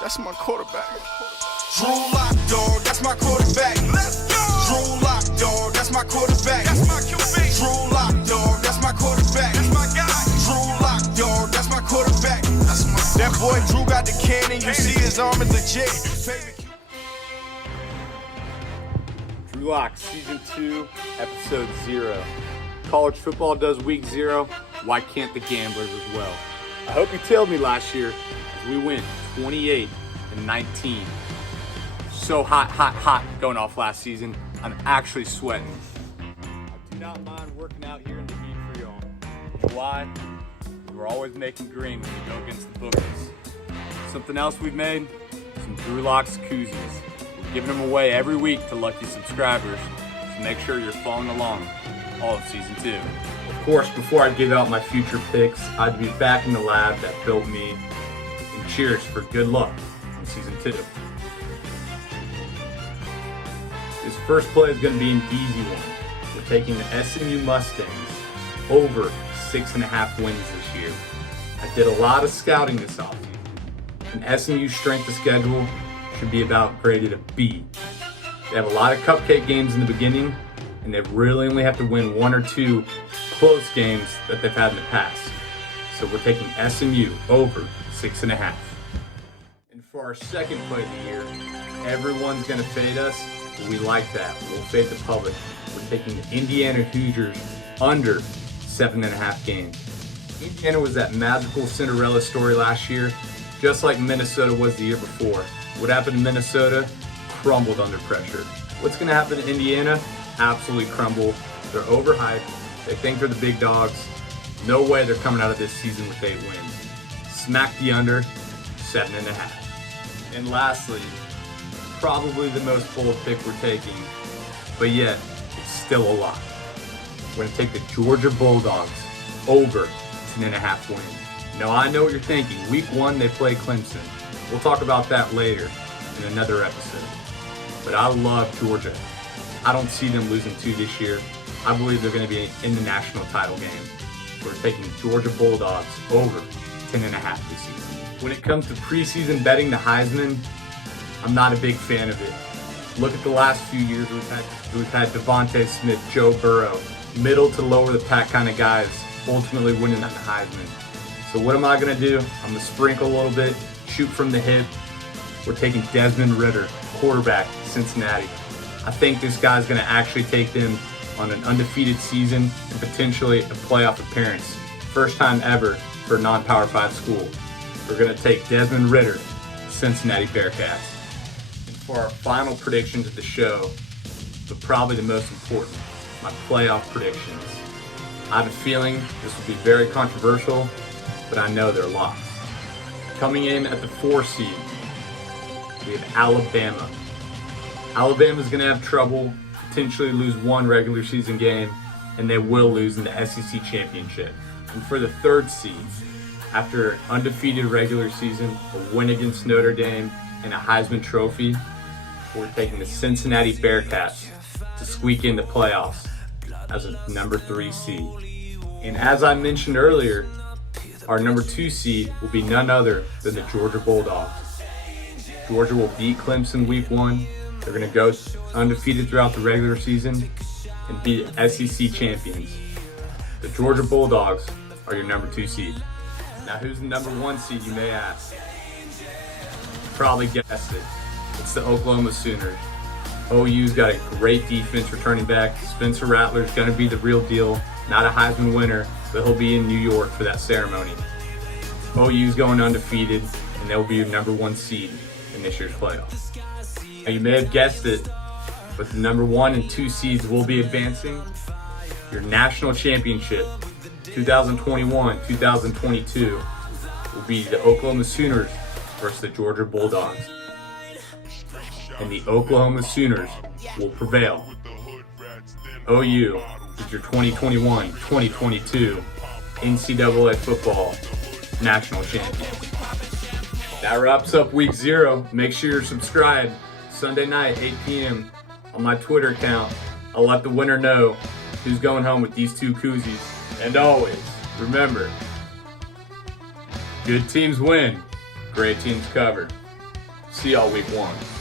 That's my quarterback. Drew Lock, dog, that's my quarterback. Let's go. Drew Lock, dog, that's my quarterback. That's my QB. Drew Lock, dog, that's my quarterback. That's my guy. Drew Lock, dog, that's my quarterback. That's my that boy Drew got the cannon. You see his arm is legit. Drew Lock, Season 2, Episode 0. College football does Week 0. Why can't the gamblers as well? I hope you tailed me last year as we went 28-19. So hot going off last season. I'm actually sweating. I do not mind working out here in the heat for y'all. Why? We're always making green when we go against the bookies. Something else we've made? Some Drew Lock's koozies. We're giving them away every week to lucky subscribers, so make sure you're following along all of Season 2. Of course, before I give out my future picks, I'd be back in the lab that built me, and cheers for good luck in Season 2. This first play is going to be an easy one. We're taking the SMU Mustangs over 6.5 wins this year. I did a lot of scouting this offseason. An SMU strength of schedule should be about graded a B. They have a lot of cupcake games in the beginning, and they really only have to win 1 or 2 close games that they've had in the past. So we're taking SMU over 6.5. And for our second play of the year, everyone's going to fade us, but we like that. We'll fade the public. We're taking the Indiana Hoosiers under 7.5 games. Indiana was that magical Cinderella story last year, just like Minnesota was the year before. What happened to Minnesota? Crumbled under pressure. What's going to happen to Indiana? Absolutely crumble. They're overhyped. They think they're the big dogs. No way they're coming out of this season with 8 wins. Smack the under, 7.5. And lastly, probably the most bold pick we're taking, but yet it's still a lot. We're going to take the Georgia Bulldogs over 10.5 wins. Now I know what you're thinking. Week 1 they play Clemson. We'll talk about that later in another episode. But I love Georgia. I don't see them losing 2 this year. I believe they're going to be in the national title game. We're taking Georgia Bulldogs over 10.5 this season. When it comes to preseason betting the Heisman, I'm not a big fan of it. Look at the last few years we've had Devontae Smith, Joe Burrow, middle to lower the pack kind of guys ultimately winning that Heisman. So what am I going to do? I'm going to sprinkle a little bit, shoot from the hip. We're taking Desmond Ridder, quarterback, Cincinnati. I think this guy's going to actually take them on an undefeated season and potentially a playoff appearance. First time ever for a non-Power 5 school. We're going to take Desmond Ridder, Cincinnati Bearcats. And for our final predictions of the show, but probably the most important, my playoff predictions. I have a feeling this will be very controversial, but I know they're locks. Coming in at the 4 seed, we have Alabama. Alabama's going to have trouble, potentially lose 1 regular season game, and they will lose in the SEC championship. And for the 3rd seed, after an undefeated regular season, a win against Notre Dame, and a Heisman Trophy, we're taking the Cincinnati Bearcats to squeak in the playoffs as a number 3 seed. And as I mentioned earlier, our number 2 seed will be none other than the Georgia Bulldogs. Georgia will beat Clemson Week 1. They're going to go undefeated throughout the regular season and be SEC champions. The Georgia Bulldogs are your number 2 seed. Now who's the number 1 seed, you may ask? Probably guessed it. It's the Oklahoma Sooners. OU's got a great defense returning back. Spencer Rattler's going to be the real deal. Not a Heisman winner, but he'll be in New York for that ceremony. OU's going undefeated, and they'll be your number 1 seed in this year's playoffs. Now you may have guessed it, but the number 1 and 2 seeds will be advancing. Your national championship, 2021-2022, will be the Oklahoma Sooners versus the Georgia Bulldogs. And the Oklahoma Sooners will prevail. OU is your 2021-2022 NCAA football national champion. That wraps up week 0. Make sure you're subscribed. Sunday night, 8 p.m. on my Twitter account. I'll let the winner know who's going home with these 2 koozies. And always, remember, good teams win, great teams cover. See y'all week 1.